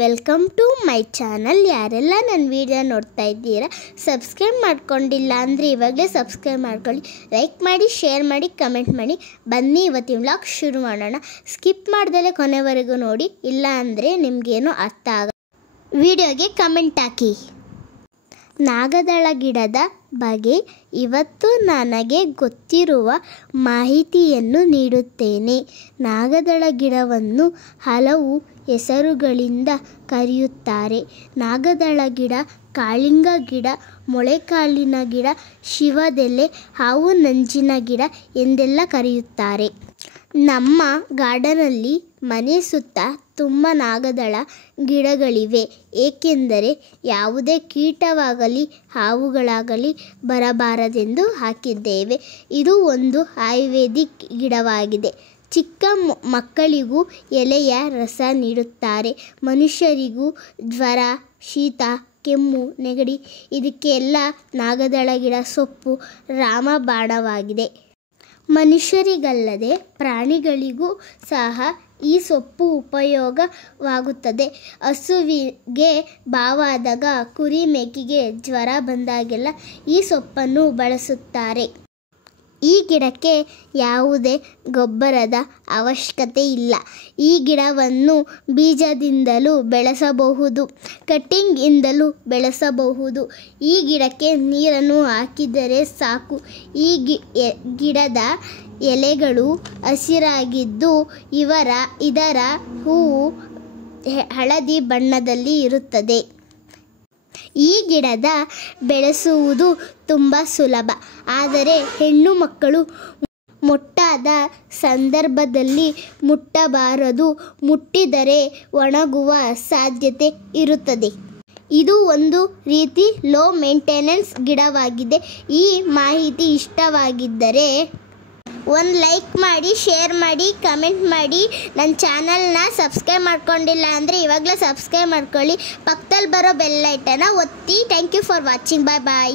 Welcome to my channel. ಯಾರೆಲ್ಲ ನನ್ನ video ನೋಡ್ತಾ ಇದ್ದೀರಾ, ಸಬ್ಸ್ಕ್ರೈಬ್ ಮಾಡ್ಕೊಂಡಿಲ್ಲ ಅಂದರೆ ಇವಾಗಲೇ ಸಬ್ಸ್ಕ್ರೈಬ್ ಮಾಡ್ಕೊಳ್ಳಿ, ಲೈಕ್ ಮಾಡಿ, ಶೇರ್ ಮಾಡಿ, ಕಮೆಂಟ್ ಮಾಡಿ. ಬನ್ನಿ ಇವತ್ತಿನ ವ್ಲಾಗ್ ಶುರು ಮಾಡೋಣ. ಸ್ಕಿಪ್ ಮಾಡ್ದಲೇ ಕೊನೆವರೆಗೂ ನೋಡಿ, ಇಲ್ಲ ಅಂದರೆ ನಿಮಗೇನು ಅರ್ಥ ಆಗಲ್ಲ. ವಿಡಿಯೋಗೆ ಕಮೆಂಟ್ ಹಾಕಿ. ನಾಗದಳ ಗಿಡದ ಬಗ್ಗೆ ಇವತ್ತು ನನಗೆ ಗೊತ್ತಿರುವ ಮಾಹಿತಿಯನ್ನು ನೀಡುತ್ತೇನೆ. ನಾಗದಳ ಗಿಡವನ್ನು ಹಲವು ಹೆಸರುಗಳಿಂದ ಕರೆಯುತ್ತಾರೆ. ನಾಗದಳ ಗಿಡ, ಕಾಳಿಂಗ ಗಿಡ, ಮೊಳೆಕಾಳಿನ ಗಿಡ, ಶಿವದೆಲೆ, ಹಾವು ನಂಜಿನ ಗಿಡ ಎಂದೆಲ್ಲ ಕರೆಯುತ್ತಾರೆ. ನಮ್ಮ ಗಾರ್ಡನಲ್ಲಿ ಮನೆ ಸುತ್ತ ತುಂಬ ನಾಗದಳ ಗಿಡಗಳಿವೆ. ಏಕೆಂದರೆ ಯಾವುದೇ ಕೀಟವಾಗಲಿ ಹಾವುಗಳಾಗಲಿ ಬರಬಾರದೆಂದು ಹಾಕಿದ್ದೇವೆ. ಇದು ಒಂದು ಆಯುರ್ವೇದಿಕ್ ಗಿಡವಾಗಿದೆ. ಚಿಕ್ಕ ಮಕ್ಕಳಿಗೂ ಎಲೆಯ ರಸ ನೀಡುತ್ತಾರೆ. ಮನುಷ್ಯರಿಗೂ ಜ್ವರ, ಶೀತ, ಕೆಮ್ಮು, ನೆಗಡಿ ಇದಕ್ಕೆಲ್ಲ ನಾಗದಳ ಗಿಡ ಸೊಪ್ಪು ರಾಮಬಾಣವಾಗಿದೆ. ಮನುಷ್ಯರಿಗಲ್ಲದೆ ಪ್ರಾಣಿಗಳಿಗೂ ಸಹ ಈ ಸೊಪ್ಪು ಉಪಯೋಗವಾಗುತ್ತದೆ. ಹಸುವಿಗೆ ಬಾವಾದಾಗ, ಕುರಿ ಮೇಕೆಗೆ ಜ್ವರ ಬಂದಾಗೆಲ್ಲ ಈ ಸೊಪ್ಪನ್ನು ಬಳಸುತ್ತಾರೆ. ಈ ಗಿಡಕ್ಕೆ ಯಾವುದೇ ಗೊಬ್ಬರದ ಅವಶ್ಯಕತೆ ಇಲ್ಲ. ಈ ಗಿಡವನ್ನು ಬೀಜದಿಂದಲೂ ಬೆಳೆಸಬಹುದು, ಕಟ್ಟಿಂಗ್ ಇಂದಲೂ ಬೆಳೆಸಬಹುದು. ಈ ಗಿಡಕ್ಕೆ ನೀರನ್ನು ಹಾಕಿದರೆ ಸಾಕು. ಈ ಗಿಡದ ಎಲೆಗಳು ಹಸಿರಾಗಿದ್ದು ಇದರ ಹೂವು ಹಳದಿ ಬಣ್ಣದಲ್ಲಿ ಇರುತ್ತದೆ. ಈ ಗಿಡದ ಬೆಳೆಸುವುದು ತುಂಬ ಸುಲಭ. ಆದರೆ ಹೆಣ್ಣು ಮಕ್ಕಳು ಮೊಟ್ಟಾದ ಸಂದರ್ಭದಲ್ಲಿ ಮುಟ್ಟಬಾರದು. ಮುಟ್ಟಿದರೆ ಒಣಗುವ ಸಾಧ್ಯತೆ ಇರುತ್ತದೆ. ಇದು ಒಂದು ರೀತಿ ಲೋ ಮೇಂಟೆನೆನ್ಸ್ ಗಿಡವಾಗಿದೆ. ಈ ಮಾಹಿತಿ ಇಷ್ಟವಾಗಿದ್ದರೆ ಒಂದು ಲೈಕ್ ಮಾಡಿ, ಶೇರ್ ಮಾಡಿ, ಕಮೆಂಟ್ ಮಾಡಿ. ನನ್ನ ಚಾನಲ್ನ ಸಬ್ಸ್ಕ್ರೈಬ್ ಮಾಡ್ಕೊಂಡಿಲ್ಲ ಅಂದರೆ ಇವಾಗಲೇ ಸಬ್ಸ್ಕ್ರೈಬ್ ಮಾಡ್ಕೊಳ್ಳಿ. ಪಕ್ಕದಲ್ಲಿ ಬರೋ ಬೆಲ್ ಐಟನ್ನ ಒತ್ತಿ. Thank you for watching. Bye bye.